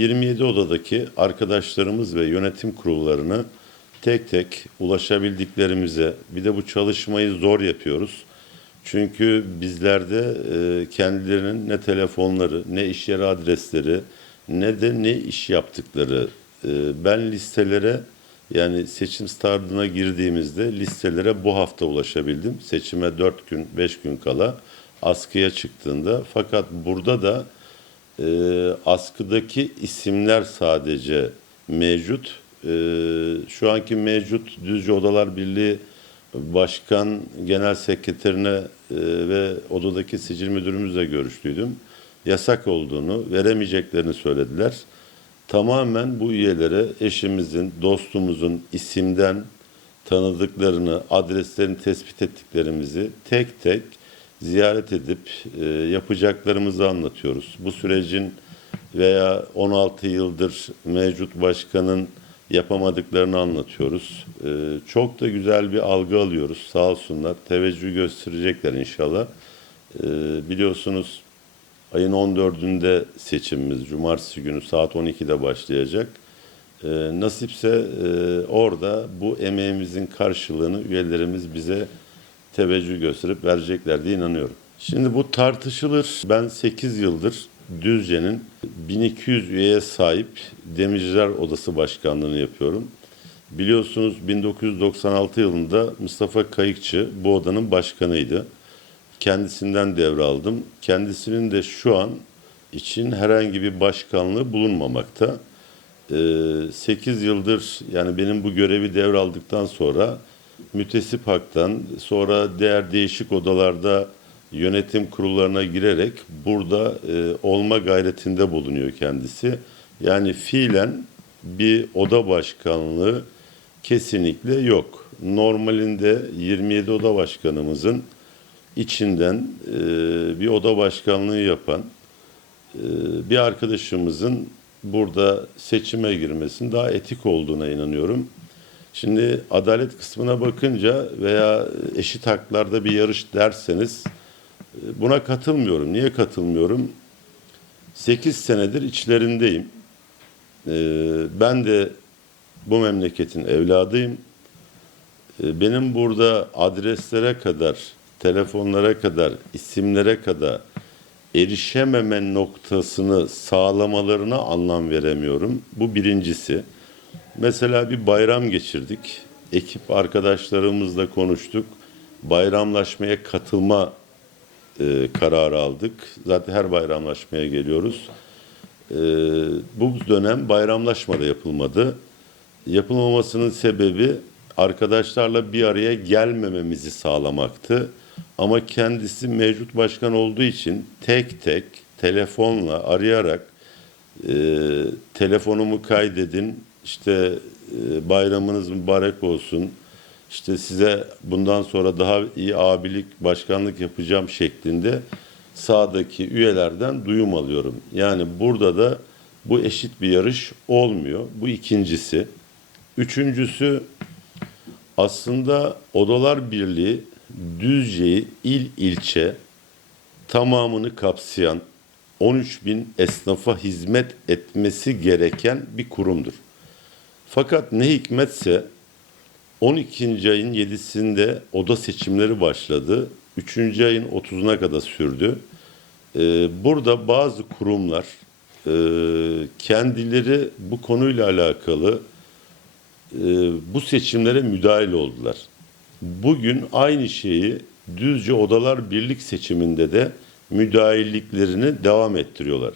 27 odadaki arkadaşlarımız ve yönetim kurullarını tek tek ulaşabildiklerimize bir de bu çalışmayı zor yapıyoruz. Çünkü bizlerde e, kendilerinin ne telefonları, ne iş yeri adresleri, ne de ne iş yaptıkları. e, ben listelere yani seçim startına girdiğimizde listelere bu hafta ulaşabildim. Seçime 4 gün, 5 gün kala askıya çıktığında. Fakat burada da e, askıdaki isimler sadece mevcut. E, şu anki mevcut Düzce Odalar Birliği Başkan Genel Sekreterine e, ve odadaki sicil müdürümüzle görüştüydüm. Yasak olduğunu, veremeyeceklerini söylediler. Tamamen bu üyelere eşimizin, dostumuzun isimden tanıdıklarını, adreslerini tespit ettiklerimizi tek tek ziyaret edip e, yapacaklarımızı anlatıyoruz. Bu sürecin veya 16 yıldır mevcut başkanın yapamadıklarını anlatıyoruz. E, çok da güzel bir algı alıyoruz. Sağ olsunlar. Teveccüh gösterecekler inşallah. E, biliyorsunuz ayın 14'ünde seçimimiz. Cumartesi günü saat 12'de başlayacak. Nasipse e, orada bu emeğimizin karşılığını üyelerimiz bize teveccüh gösterip verecekler diye inanıyorum. Şimdi bu tartışılır. Ben 8 yıldır Düzce'nin 1200 üyeye sahip Demirciler Odası Başkanlığını yapıyorum. Biliyorsunuz 1996 yılında Mustafa Kayıkçı bu odanın başkanıydı. Kendisinden devraldım. Kendisinin de şu an için herhangi bir başkanlığı bulunmamakta. 8 yıldır yani benim bu görevi devraldıktan sonra mütesip haktan sonra diğer değişik odalarda yönetim kurullarına girerek burada e, olma gayretinde bulunuyor kendisi. Yani fiilen bir oda başkanlığı kesinlikle yok. Normalinde 27 oda başkanımızın içinden e, bir oda başkanlığı yapan e, bir arkadaşımızın burada seçime girmesinin daha etik olduğuna inanıyorum. Şimdi adalet kısmına bakınca veya eşit haklarda bir yarış derseniz e, buna katılmıyorum. Niye katılmıyorum? 8 senedir içlerindeyim. E, Ben de bu memleketin evladıyım. E, Benim burada adreslere kadar, telefonlara kadar, isimlere kadar erişememe noktasını sağlamalarına anlam veremiyorum. Bu birincisi. Mesela bir bayram geçirdik. Ekip arkadaşlarımızla konuştuk. Bayramlaşmaya katılma e, kararı aldık. Zaten her bayramlaşmaya geliyoruz. E, bu dönem bayramlaşma da yapılmadı. Yapılmamasının sebebi arkadaşlarla bir araya gelmememizi sağlamaktı. Ama kendisi mevcut başkan olduğu için tek tek telefonla arayarak e, telefonumu kaydedin, işte e, bayramınız mübarek olsun, işte size bundan sonra daha iyi abilik, başkanlık yapacağım şeklinde sağdaki üyelerden duyum alıyorum. Yani burada da bu eşit bir yarış olmuyor. Bu ikincisi. Üçüncüsü aslında Odalar Birliği Düzce'yi il ilçe tamamını kapsayan 13 bin esnafa hizmet etmesi gereken bir kurumdur. Fakat ne hikmetse 12. ayın 7'sinde oda seçimleri başladı. 3. ayın 30'una kadar sürdü. Ee, burada bazı kurumlar e, kendileri bu konuyla alakalı e, bu seçimlere müdahil oldular. Bugün aynı şeyi Düzce Odalar Birlik seçiminde de müdahilliklerini devam ettiriyorlar.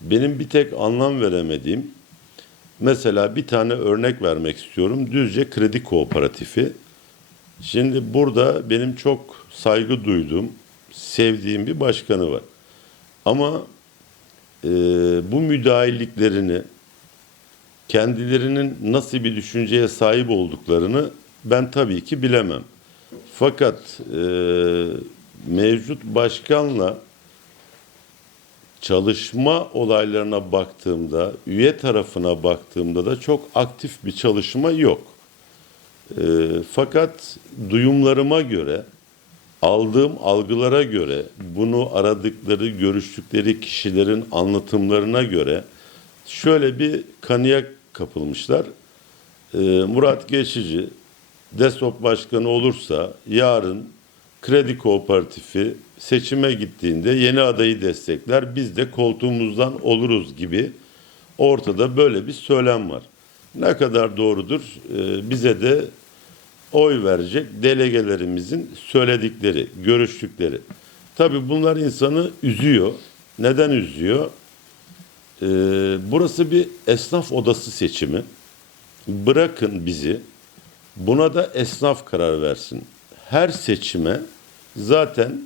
Benim bir tek anlam veremediğim mesela bir tane örnek vermek istiyorum. Düzce Kredi Kooperatifi. Şimdi burada benim çok saygı duyduğum, sevdiğim bir başkanı var. Ama e, bu müdahilliklerini kendilerinin nasıl bir düşünceye sahip olduklarını ben tabii ki bilemem. Fakat e, mevcut başkanla çalışma olaylarına baktığımda, üye tarafına baktığımda da çok aktif bir çalışma yok. E, fakat duyumlarıma göre, aldığım algılara göre, bunu aradıkları, görüştükleri kişilerin anlatımlarına göre şöyle bir kanıya kapılmışlar. Ee, Murat Geçici DESOP başkanı olursa yarın kredi kooperatifi seçime gittiğinde yeni adayı destekler. Biz de koltuğumuzdan oluruz gibi ortada böyle bir söylem var. Ne kadar doğrudur Ee, bize de oy verecek delegelerimizin söyledikleri, görüştükleri. Tabii bunlar insanı üzüyor. Neden üzüyor? Ee, burası bir esnaf odası seçimi. Bırakın bizi. Buna da esnaf karar versin. Her seçime zaten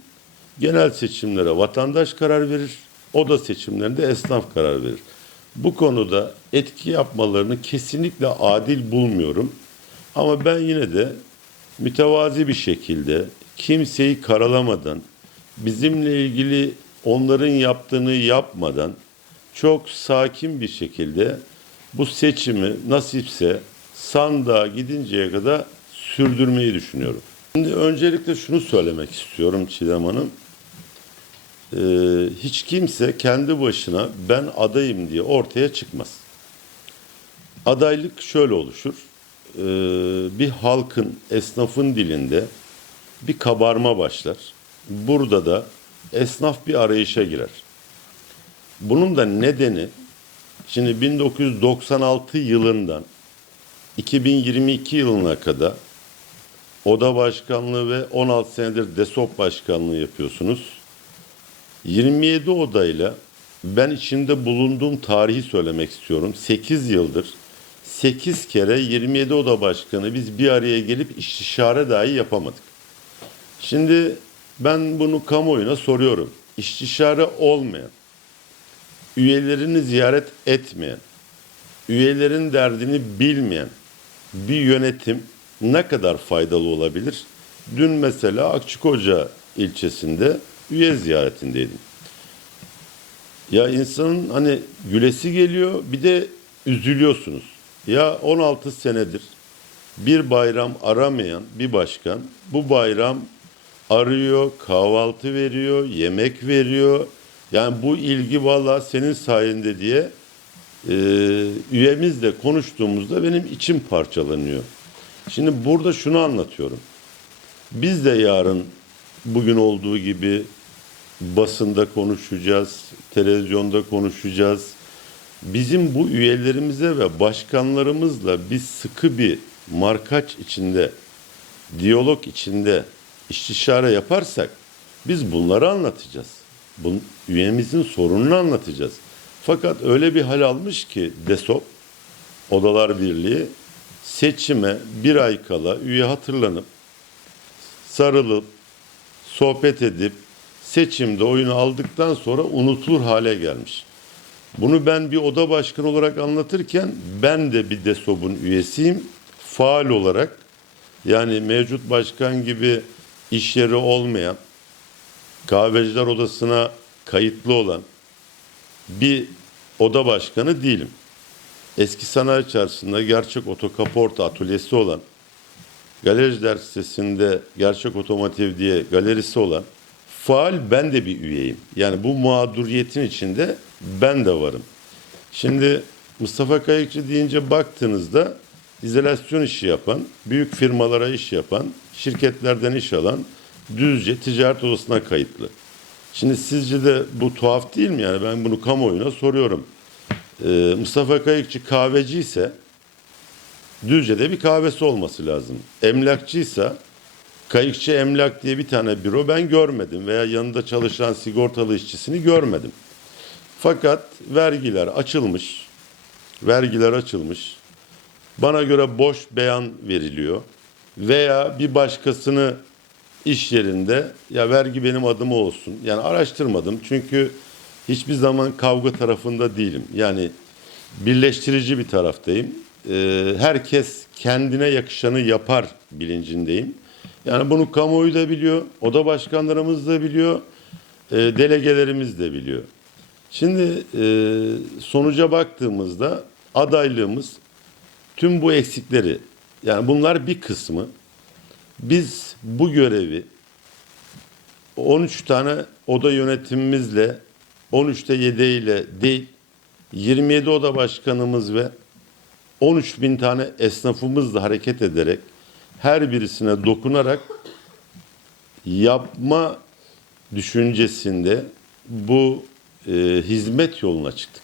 genel seçimlere vatandaş karar verir. Oda seçimlerinde esnaf karar verir. Bu konuda etki yapmalarını kesinlikle adil bulmuyorum. Ama ben yine de mütevazi bir şekilde kimseyi karalamadan, bizimle ilgili onların yaptığını yapmadan çok sakin bir şekilde bu seçimi nasipse sandığa gidinceye kadar sürdürmeyi düşünüyorum. Şimdi öncelikle şunu söylemek istiyorum Çiğdem Hanım. Ee, hiç kimse kendi başına ben adayım diye ortaya çıkmaz. Adaylık şöyle oluşur. Ee, bir halkın, esnafın dilinde bir kabarma başlar. Burada da esnaf bir arayışa girer. Bunun da nedeni şimdi 1996 yılından 2022 yılına kadar oda başkanlığı ve 16 senedir DESOP başkanlığı yapıyorsunuz. 27 odayla ben içinde bulunduğum tarihi söylemek istiyorum. 8 yıldır 8 kere 27 oda başkanı biz bir araya gelip istişare dahi yapamadık. Şimdi ben bunu kamuoyuna soruyorum. İstişare olmayan, üyelerini ziyaret etmeyen, üyelerin derdini bilmeyen bir yönetim ne kadar faydalı olabilir? Dün mesela Akçakoca ilçesinde üye ziyaretindeydim. Ya insanın hani gülesi geliyor bir de üzülüyorsunuz. Ya 16 senedir bir bayram aramayan bir başkan bu bayram arıyor, kahvaltı veriyor, yemek veriyor. Yani bu ilgi vallahi senin sayende diye e, üyemizle konuştuğumuzda benim içim parçalanıyor. Şimdi burada şunu anlatıyorum. Biz de yarın bugün olduğu gibi basında konuşacağız, televizyonda konuşacağız. Bizim bu üyelerimize ve başkanlarımızla biz sıkı bir markaç içinde, diyalog içinde istişare yaparsak biz bunları anlatacağız. Bun, üyemizin sorununu anlatacağız. Fakat öyle bir hal almış ki DESOP, Odalar Birliği, seçime bir ay kala üye hatırlanıp, sarılıp, sohbet edip, seçimde oyunu aldıktan sonra unutulur hale gelmiş. Bunu ben bir oda başkanı olarak anlatırken ben de bir DESOB'un üyesiyim. Faal olarak yani mevcut başkan gibi iş yeri olmayan, kahveciler odasına kayıtlı olan bir oda başkanı değilim. Eski sanayi çarşısında gerçek otokaporta atölyesi olan, galericiler sitesinde gerçek otomotiv diye galerisi olan faal ben de bir üyeyim. Yani bu mağduriyetin içinde ben de varım. Şimdi Mustafa Kayıkçı deyince baktığınızda izolasyon işi yapan, büyük firmalara iş yapan, şirketlerden iş alan Düzce Ticaret Odası'na kayıtlı. Şimdi sizce de bu tuhaf değil mi? Yani ben bunu kamuoyuna soruyorum. Ee, Mustafa Kayıkçı kahveci ise Düzce'de bir kahvesi olması lazım. Emlakçıysa Kayıkçı Emlak diye bir tane büro ben görmedim veya yanında çalışan sigortalı işçisini görmedim. Fakat vergiler açılmış, vergiler açılmış. Bana göre boş beyan veriliyor veya bir başkasını iş yerinde ya vergi benim adıma olsun. Yani araştırmadım çünkü hiçbir zaman kavga tarafında değilim. Yani birleştirici bir taraftayım. Ee, herkes kendine yakışanı yapar bilincindeyim. Yani bunu kamuoyu da biliyor, oda başkanlarımız da biliyor, e, delegelerimiz de biliyor. Şimdi e, sonuca baktığımızda adaylığımız tüm bu eksikleri, yani bunlar bir kısmı. Biz bu görevi 13 tane oda yönetimimizle, 13'te 7 ile değil, 27 oda başkanımız ve 13 bin tane esnafımızla hareket ederek her birisine dokunarak yapma düşüncesinde bu e, hizmet yoluna çıktık.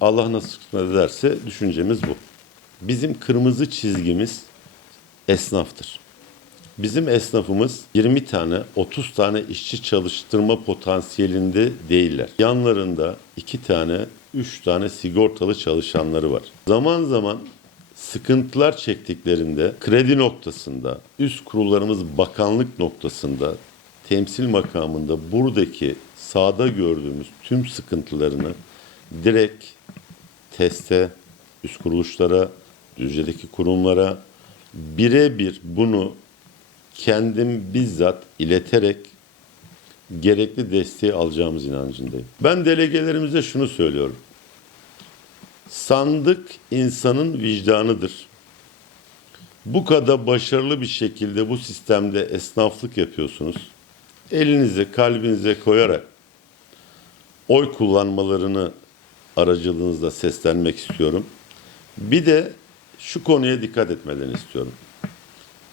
Allah nasip ederse düşüncemiz bu. Bizim kırmızı çizgimiz esnaftır. Bizim esnafımız 20 tane, 30 tane işçi çalıştırma potansiyelinde değiller. Yanlarında 2 tane, 3 tane sigortalı çalışanları var. Zaman zaman sıkıntılar çektiklerinde kredi noktasında, üst kurullarımız bakanlık noktasında, temsil makamında buradaki sahada gördüğümüz tüm sıkıntılarını direkt teste, üst kuruluşlara, Düzce'deki kurumlara birebir bunu kendim bizzat ileterek gerekli desteği alacağımız inancındayım. Ben delegelerimize şunu söylüyorum. Sandık insanın vicdanıdır. Bu kadar başarılı bir şekilde bu sistemde esnaflık yapıyorsunuz. Elinizi kalbinize koyarak oy kullanmalarını aracılığınızla seslenmek istiyorum. Bir de şu konuya dikkat etmelerini istiyorum.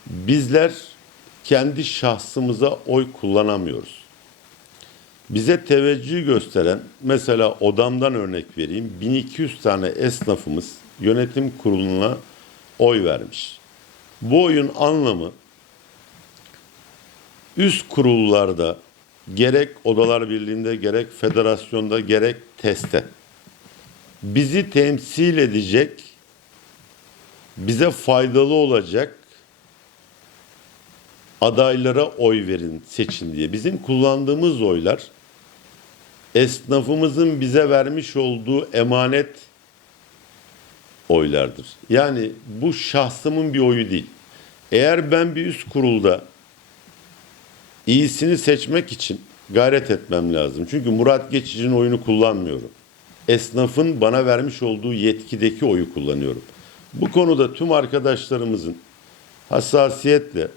Bizler kendi şahsımıza oy kullanamıyoruz. Bize teveccüh gösteren, mesela odamdan örnek vereyim, 1200 tane esnafımız yönetim kuruluna oy vermiş. Bu oyun anlamı üst kurullarda gerek Odalar Birliği'nde gerek federasyonda gerek TES'te bizi temsil edecek, bize faydalı olacak adaylara oy verin, seçin diye. Bizim kullandığımız oylar esnafımızın bize vermiş olduğu emanet oylardır. Yani bu şahsımın bir oyu değil. Eğer ben bir üst kurulda iyisini seçmek için gayret etmem lazım. Çünkü Murat Geçici'nin oyunu kullanmıyorum. Esnafın bana vermiş olduğu yetkideki oyu kullanıyorum. Bu konuda tüm arkadaşlarımızın hassasiyetle,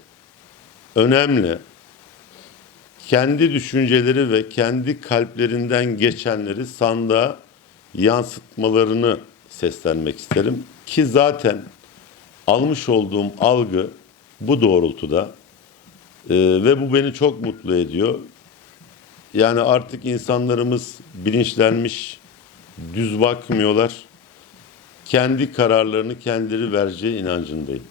önemli, kendi düşünceleri ve kendi kalplerinden geçenleri sandığa yansıtmalarını seslenmek isterim. Ki zaten almış olduğum algı bu doğrultuda Ee, ve bu beni çok mutlu ediyor. Yani artık insanlarımız bilinçlenmiş, düz bakmıyorlar. Kendi kararlarını kendileri vereceği inancındayım.